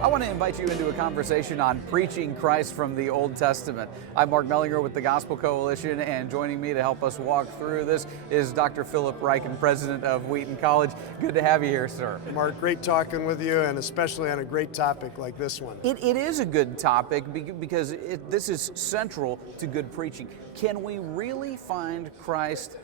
I want to invite you into a conversation on preaching Christ from the Old Testament. I'm Mark Mellinger with the Gospel Coalition, and joining me to help us walk through this is Dr. Phil Ryken, president of Wheaton College. Good to have you here, sir. Mark, great talking with you, and especially on a great topic like this one. It is a good topic because this is central to good preaching. Can we really find Christ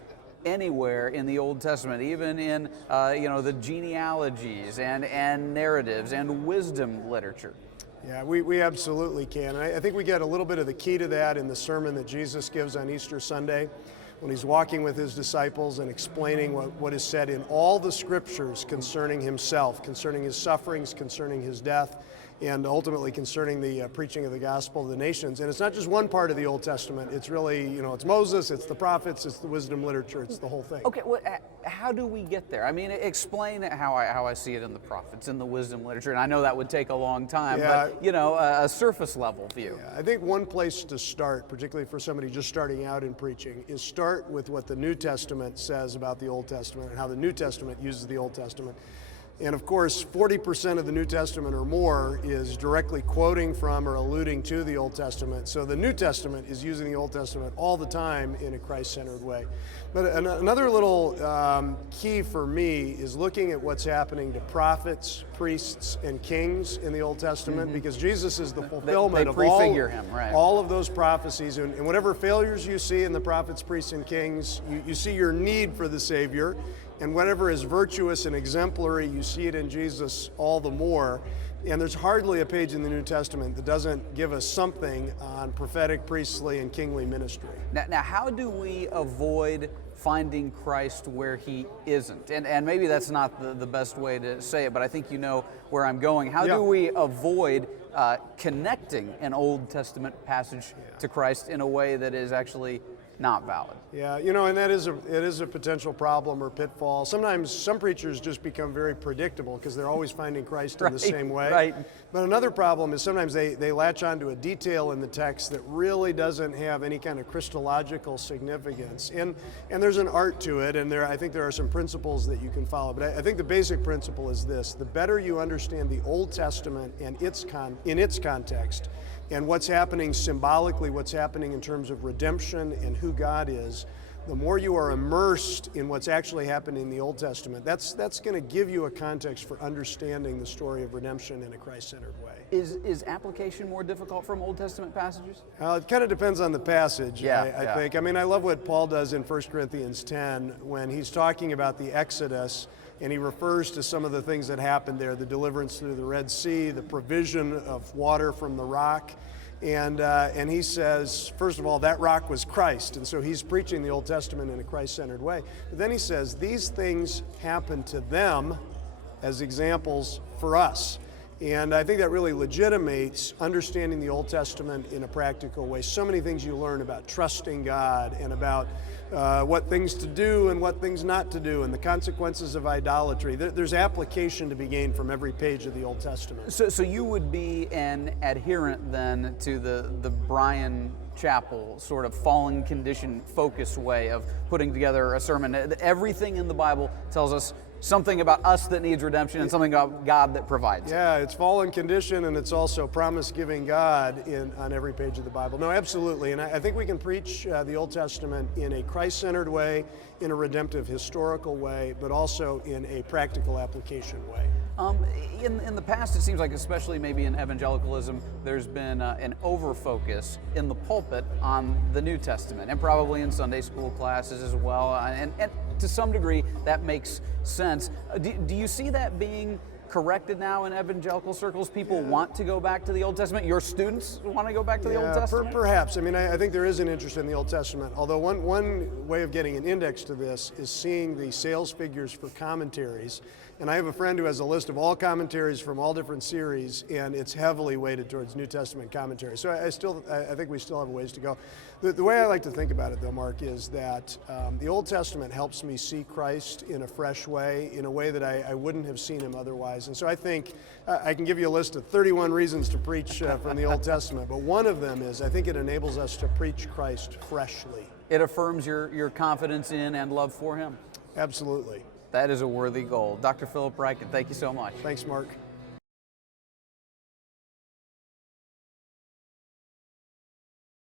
anywhere in the Old Testament, even in the genealogies and narratives and wisdom literature? Yeah, we absolutely can. And I think we get a little bit of the key to that in the sermon that Jesus gives on Easter Sunday when he's walking with his disciples and explaining what is said in all the scriptures concerning himself, concerning his sufferings, concerning his death, and ultimately concerning the preaching of the gospel to the nations. And it's not just one part of the Old Testament. It's really, it's Moses, it's the prophets, it's the wisdom literature, it's the whole thing. Okay, well, how do we get there? I mean, explain how I see it in the prophets, in the wisdom literature. And I know that would take a long time, but, a surface level view. Yeah, I think one place to start, particularly for somebody just starting out in preaching, is start with what the New Testament says about the Old Testament and how the New Testament uses the Old Testament. And of course, 40% of the New Testament or more is directly quoting from or alluding to the Old Testament. So the New Testament is using the Old Testament all the time in a Christ-centered way. But another little key for me is looking at what's happening to prophets, priests, and kings in the Old Testament, because Jesus is the fulfillment of all of those prophecies. And whatever failures you see in the prophets, priests, and kings, you see your need for the Savior. And whatever is virtuous and exemplary, you see it in Jesus all the more. And there's hardly a page in the New Testament that doesn't give us something on prophetic, priestly, and kingly ministry. Now how do we avoid finding Christ where he isn't? And maybe that's not the best way to say it, but I think you know where I'm going. How do we avoid connecting an Old Testament passage to Christ in a way that is actually not valid? Yeah, and it is a potential problem or pitfall. Sometimes some preachers just become very predictable because they're always finding Christ in the same way. Right. But another problem is sometimes they latch onto a detail in the text that really doesn't have any kind of Christological significance. And there's an art to it, and I think there are some principles that you can follow. But I think the basic principle is this: the better you understand the Old Testament and in its context, and what's happening symbolically, what's happening in terms of redemption and who God is, the more you are immersed in what's actually happening in the Old Testament, that's going to give you a context for understanding the story of redemption in a Christ-centered way. Is application more difficult from Old Testament passages? It kind of depends on the passage, I think. I mean, I love what Paul does in 1 Corinthians 10 when he's talking about the Exodus, and he refers to some of the things that happened there, the deliverance through the Red Sea, the provision of water from the rock. And he says, first of all, that rock was Christ. And so he's preaching the Old Testament in a Christ-centered way. But then he says, these things happened to them as examples for us. And I think that really legitimates understanding the Old Testament in a practical way. So many things you learn about trusting God and about what things to do and what things not to do and the consequences of idolatry. There's application to be gained from every page of the Old Testament. So you would be an adherent then to the Bryan Chapel sort of fallen condition focused way of putting together a sermon. Everything in the Bible tells us something about us that needs redemption and something about God that provides. Yeah, it's fallen condition, and it's also promise-giving God on every page of the Bible. No, absolutely, and I think we can preach the Old Testament in a Christ-centered way, in a redemptive historical way, but also in a practical application way. In the past, it seems like, especially maybe in evangelicalism, there's been an over-focus in the pulpit on the New Testament, and probably in Sunday school classes as well, and to some degree, that makes sense. Do you see that being corrected now in evangelical circles? People want to go back to the Old Testament? Your students want to go back to the Old Testament? Perhaps. I mean, I think there is an interest in the Old Testament, although one way of getting an index to this is seeing the sales figures for commentaries. And I have a friend who has a list of all commentaries from all different series, and it's heavily weighted towards New Testament commentary. So I think we still have a ways to go. The way I like to think about it, though, Mark, is that the Old Testament helps me see Christ in a fresh way, in a way that I wouldn't have seen him otherwise. And so I think I can give you a list of 31 reasons to preach from the Old Testament, but one of them is I think it enables us to preach Christ freshly. It affirms your confidence in and love for him. Absolutely. That is a worthy goal. Dr. Phil Ryken, thank you so much. Thanks, Mark.